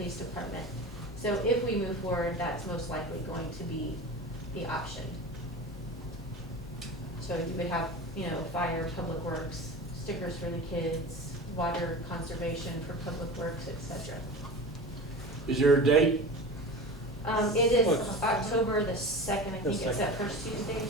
police department. So if we move forward, that's most likely going to be the option. So you would have, fire, public works, stickers for the kids, water conservation for public works, etc. Is there a date? It is October the 2nd, I The think it's 2nd. that first Tuesday.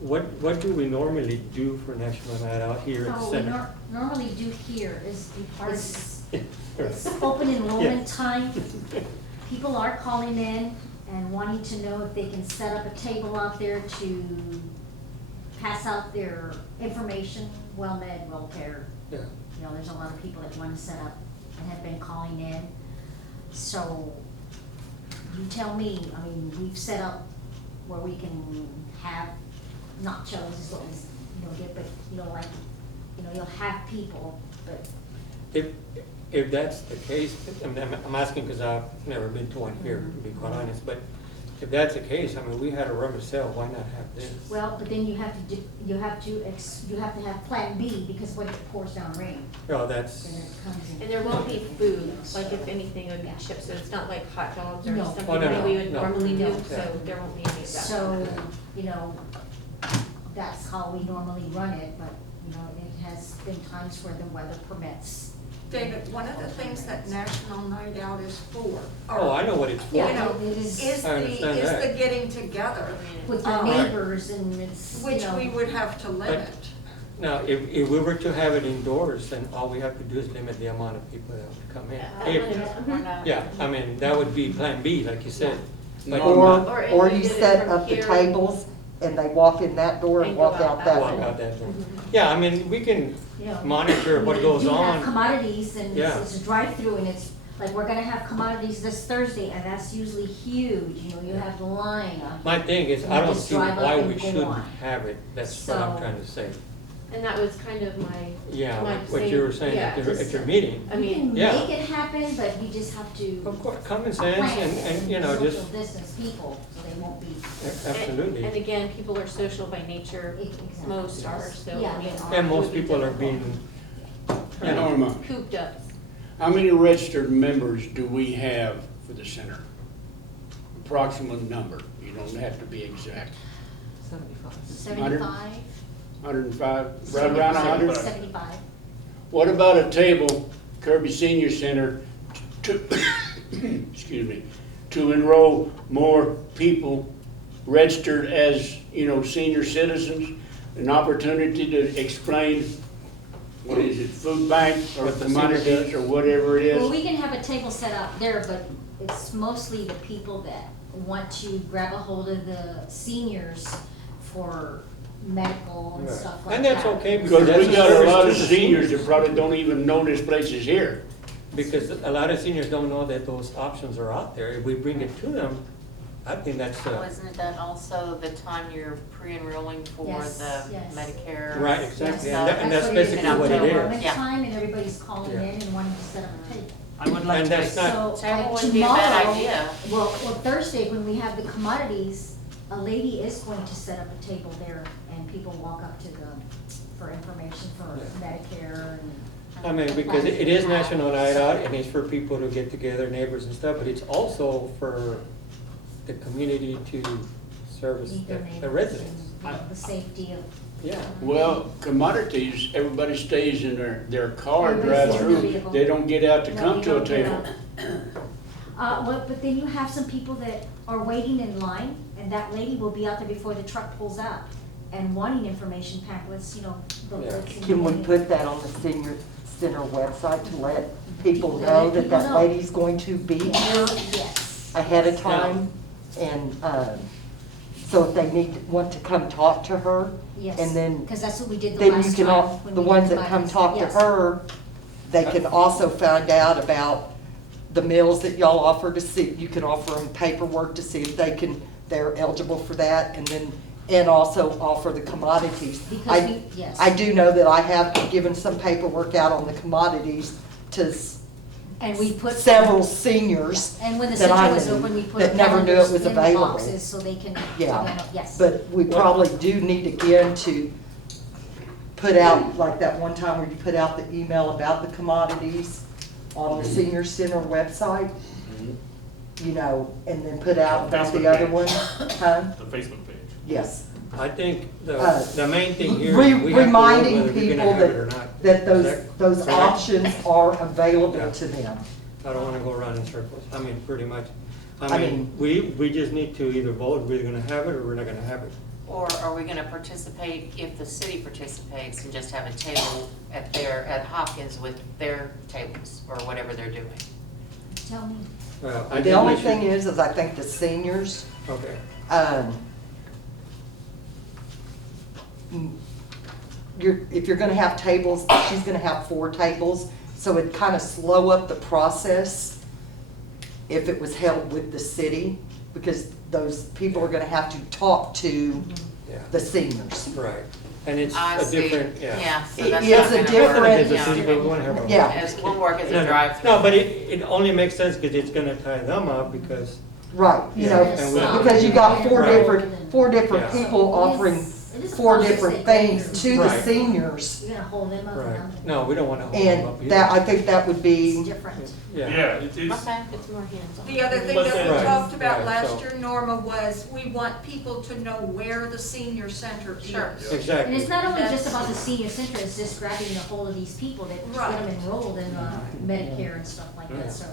What do we normally do for National Night Out here at the So we center? normally do here is the It's- it's open enrollment time. People are calling in and wanting to know if they can set up a table out there to pass out their information, WellMed, WellCare. Yeah. There's a lot of people that want to set up and have been calling in. So you tell me, we've set up where we can have nachos is what we, get, but, you'll have people, but If that's the case, I'm asking because I've never been to one here, to be quite honest, but if that's the case, we had a rubber cell, why not have this? well, but then you have to have plan B, because what if it pours down rain? Oh, that's, Then it comes in. And there won't be food, like if anything, it would be Yeah. chips, so it's not like hot dogs or No. something Oh, no, that we no, would no. normally do, No. so there won't be any of that. So, that's how we normally run it, but, it has been times where the weather permits. David, one of the things that National Night Out is for. oh, I know what it's for. Yeah. You know, It is- is I understand that. the getting together, With your Right. neighbors and it's, which we would have to limit. Now, if we were to have it indoors, then all we have to do is limit the amount of people that would come in. Yeah, that would be plan B, like you said. But Or if Or you you did it set from up the here tables and they walk in that door and and walk go out out that walk door. out that door. Yeah, we can Yeah. monitor what goes You have on. commodities and Yeah. it's a drive-through and it's, like, we're gonna have commodities this Thursday and that's usually huge, you have the line. My thing is, I You don't just see drive up why and we go shouldn't on. have it, that's what I'm So- trying to say. And that was kind of my, Yeah, my what you were saying at yeah, your, just- at your meeting. I You mean, can yeah. make it happen, but you just have to Of course, common plan sense it and, social just, distance people, so they won't be. absolutely. And again, people are social by nature, Exactly. most are, so. Yeah. And it most would be people are difficult. being, Norma, Cooped up. how many registered members do we have for the center? Approximate number, you don't have to be exact. 75? 105, right around 100? 75. What about a table, Kirby Senior Center, to, excuse me, to enroll more people registered as, senior citizens? An opportunity to explain, what is it, food bank or What the senior commodities does. or whatever it Well, is? we can have a table set up there, but it's mostly the people that want to grab a hold of the seniors for medical and Right. stuff like that. And that's okay, Because that's we a got a service lot to of the seniors that probably don't even know this place is here. Because a lot of seniors don't know that those options are out there. If we bring it to them, I think that's, Wasn't that also the time you're pre-enrolling for Yes, the yes. Medicare? right, Yes, exactly, That's and that's what it is. basically what it is. Enrollment Yeah. time and everybody's calling Yeah. in and wanting to set up a table. I would like And to, that's not, So, Table like wouldn't be a bad tomorrow, idea. well, Thursday, when we have the commodities, a lady is going to set up a table there and people walk up to for information for Yeah. Medicare and. because it is National Night Out and it's for people to get together, neighbors and stuff, but it's also for the community to service Meet their the neighbors residents. and, the safety of. Yeah. Well, commodities, everybody stays in their car, Everybody's drive in their through. vehicle. They don't get out to No, come you to a don't get table. But then you have some people that are waiting in line, and that lady will be out there before the truck pulls out, and wanting information pamphlets, booklets. and can we everything. put that on the senior center website to let people Let know that people that know. lady's going to be here Yes. ahead of time? And, so if they want to come talk to her, Yes. and then, Because that's what we did the then you last can, time. when the we ones did that come commodities. talk to Yes. her, they can also find out about the meals that y'all offer to see, you can offer them paperwork to see if they're eligible for that, and also offer the commodities. Because yes. I do know that I have given some paperwork out on the commodities to And we put. several seniors And when the that I center was knew open, we put that never knew it calendars was in the available. boxes so they can. Yeah, Yes. but we probably do need again to put out, like that one time where you put out the email about the commodities on the senior center website, you know, and then put out about the Facebook other page. one, huh? The Facebook page. Yes. I think Uh, the main thing here Re- is we have to know reminding whether we're people gonna have it or not. That Is those correct? options are available Yeah. to them. I don't wanna go around in circles. I mean, pretty much. I I mean, we just need to either vote, we're gonna have it or we're not gonna have it. Or are we gonna participate, if the city participates, and just have a table at Hopkins with their tables, or whatever they're doing? Tell me. Well, I The think only we should- thing is I think the seniors, Okay, if you're gonna have tables, she's gonna have 4 tables, so it'd kind of slow up the process if it was held with the city, because those people are gonna have to talk to yeah, the seniors. right. And it's I a see. different, yeah. Yeah, so It that's is not a gonna work. different- It's a city, but we wanna have our- Yeah. It won't work as No, a no. drive-through. No, but it only makes sense because it's gonna tie them up because, Right, you Yeah, know, and we- because you got four Right. different Yeah. people offering It is 4 cautious different that things to the Right. seniors. You're gonna hold them up and right, I'm no, we don't wanna hold them up And either. that, I think that would It's be, different. Yeah, it's, Okay. It's more hands-on. The other thing But that we then- talked about Right, last so- year, Norma, was we want people to know where the senior center is. Sure. And Exactly. it's not only just about the senior center, it's just grabbing a hold of these people that get Right. them enrolled in Medicare and stuff like Yeah. that, so.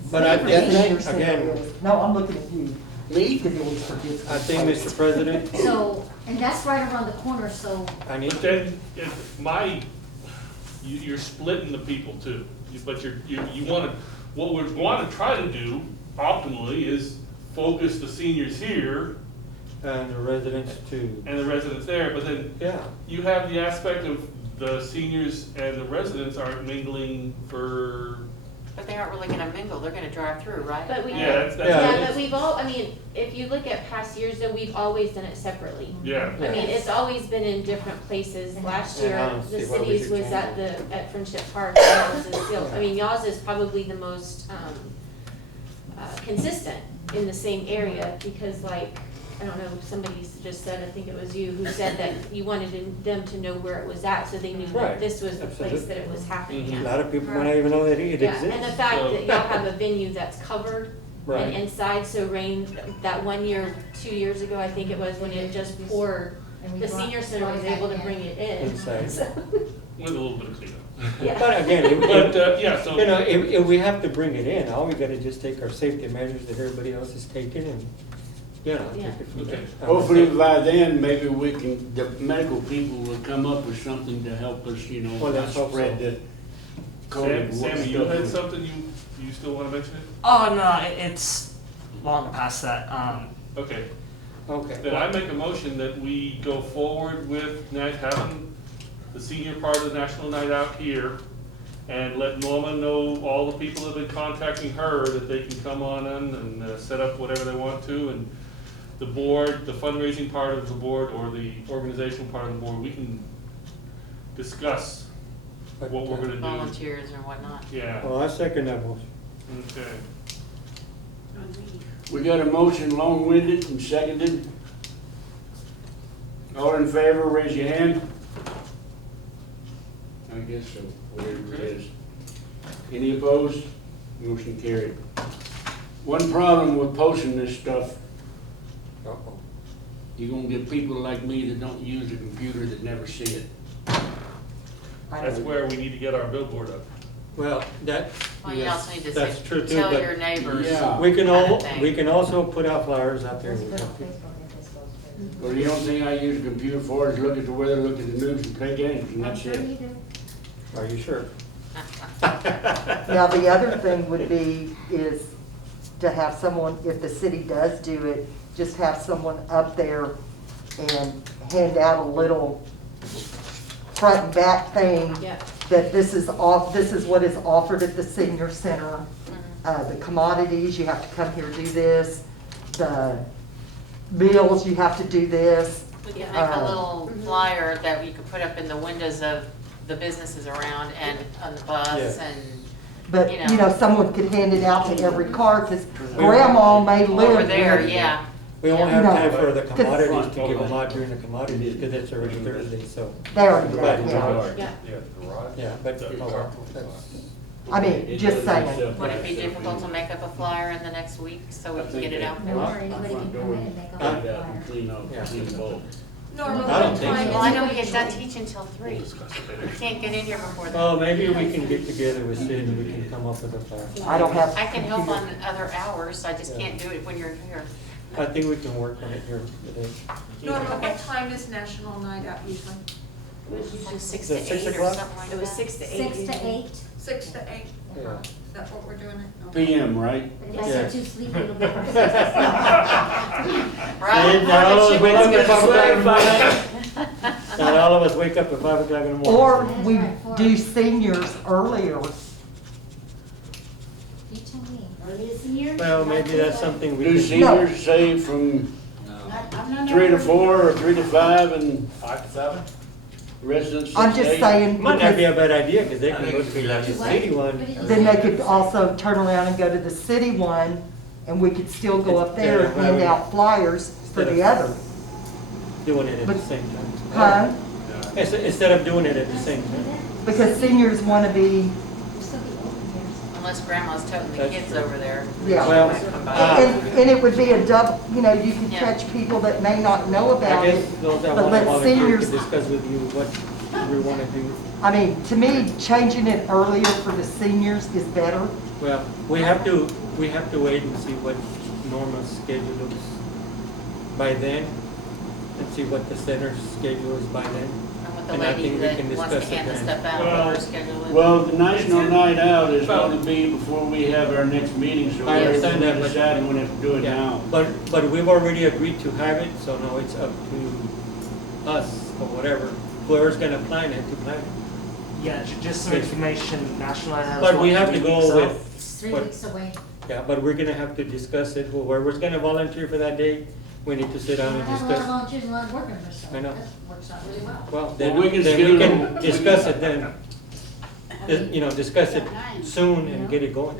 it's But I different. think- senior center again- is, no, I'm looking at you, Me? because you always forget. I think, Mr. President, So, and that's right around the corner, so, I need But to, then, you're splitting the people too. But you wanna, what we wanna try to do optimally is focus the seniors here and the residents too. and the residents there, but then Yeah, you have the aspect of the seniors and the residents aren't mingling for, But they aren't really gonna mingle, they're gonna drive through, right? But we, yeah, yeah, that's, Yeah. but we've all, I mean, if you look at past years, though, we've always done it separately. yeah. I mean, it's always been in different places. Last Yeah, year, I don't the see why we cities should was change at it. at Friendship Park, y'all's is still, I mean, y'all's is probably the most, consistent in the same area, because like, I don't know, somebody just said, I think it was you, who said that you wanted them to know where it was at, so they knew that Right. this was the place Absolutely. that it was happening Mhm. a at. lot of people might not even know that it Yeah, exists. and the fact So- that y'all have a venue that's covered Right. and inside, so rain, that one year, 2 years ago, I think it was, when it just poured, and we the brought- senior center was brought it able to back bring in. it in. Inside. So, With a little bit of cleanup. yeah. But again, But, yeah, so. you know, if we have to bring it in, all we gotta just take our safety measures that everybody else is taking and, you know, take Yeah. it from there. Okay. Hopefully by then, maybe we can, the medical people will come up with something to help us, you know, Well, not let's hope spread so. the COVID. Sammy, you had something, you still wanna mention it? Oh no, it's long past that. Okay, Okay. then I make a motion that we go forward with having the senior part of the National Night Out here, and let Norma know all the people that have been contacting her, that they can come on in and set up whatever they want to, and the board, the fundraising part of the board, or the organizational part of the board, we can discuss But, what we're gonna do. Volunteers or whatnot. Yeah, Well, I second that motion. okay. We got a motion long-winded and seconded. All in favor, raise your hand. I guess so, whatever it is. Any opposed? Motion carried. One problem with posting this stuff, Uh-oh. you're gonna get people like me that don't use a computer that never see it. That's where we need to get our billboard up. Well, that, Well, you yes, also need to that's say, true too, tell but your neighbors. Yeah. we can kind of all, thing. we can also put out flyers out there. Let's put it on Facebook if this goes through. Well, the only thing I use a computer for is look at the weather, look at the news, and play games, and I'm that's sure it. you do. Are you sure? Now, the other thing would be is to have someone, if the city does do it, just have someone up there and hand out a little front and back thing Yeah. that this is what is offered at the senior center. The commodities, you have to come here, do this. The meals, you have to do this. We can make a little flyer that you could put up in the windows of the businesses around and on the bus Yeah. and But, You you know. know, someone could hand it out to every car, because grandma may live. over there, with- yeah. We won't have No. time for the Cause- commodities to give them out during the commodities, because it's already Thursday, so. They already Right. know, yeah. Yeah. Yeah, but, oh, well, that's, I mean, It just does saying. itself Would by it be itself difficult to anyway. make up a flyer in the next week so we I can think get it they- out Or there? anybody can come in and make a Clean it out flyer. and clean out, Yeah. clean both. Norma, I don't what think time so. Well, I is know it? we get done teaching till 3. We'll discuss it later. We can't get in here before then. Well, maybe we can get together with Sid and we can come up with a plan. I don't have. I can help computer. on other hours, I just Yeah. can't do it when you're here. I think we can work on it here today. Norma, Okay. what time is National Night Out usually? Like 6 Is to it 6 8 or o'clock? something like that. It was 6 to 8. 6 to 8. 6 to 8? Yeah. Is that what we're doing it? Okay. PM, right? But if I Yes. said too sleepy, it'll be. Right, Sid, not all of us chickens wake up get at 5 o'clock in the sweaty. morning. Not all of us wake up at 5 o'clock in the morning. Or we do seniors earlier. You tell me. Well, maybe that's something we Do can. seniors say from 3 to 4 or 3 to 5 and 5 to 7? residents 6 I'm to just 8? saying, Might not be a because bad idea, because they I can think go it should be to left the the city same. one. then they could also turn around and go to the city one, and we could still go up there and hand out flyers for the other. Doing it at the But- same time. Huh? Instead of doing it at the same time. Because seniors want to be, Unless grandma's toting the That's kids true. over there. yeah. Well, And it would be a double, you know, you could Yeah. catch people that may not know about I guess it. those that But want to let volunteer seniors- can discuss with you what we want to do. I mean, to me, changing it earlier for the seniors is better. Well, we have to wait and see what Norma's schedule looks by then, and see what the center's schedule is by then. And with the And I lady think we that can wants to discuss it hand the then. stuff out, Well- what her schedule is. Well, the National Night Out is gonna be before we have our next meeting, so I we're understand that, but- deciding when to do it Yeah, now. but we've already agreed to have it, so now it's up to us or whatever, whoever's gonna plan it to plan it. Yeah, just some information, National Night Out. is But we what, have to 3 go weeks out? with, It's 3 What? weeks away. yeah, but we're gonna have to discuss it, whoever's gonna volunteer for that day, we need to sit down I and have a lot of discuss. volunteers and a lot of work members, so I know. that works out really well. Well, then Well, we can then we schedule- can discuss it then. You know, discuss it soon and get it going.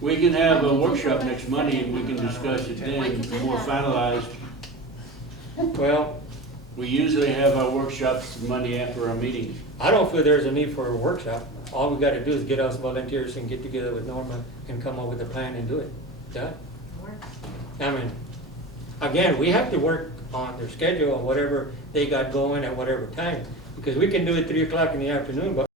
We can have a workshop next Monday and we can discuss it then, more finalized. Well, We usually have our workshops Monday after our meetings. I don't feel there's a need for a workshop. All we gotta do is get us volunteers and get together with Norma and come up with a plan and do it. Done. Works. I mean, again, we have to work on their schedule and whatever they got going at whatever time. Because we can do it 3 o'clock in the afternoon, but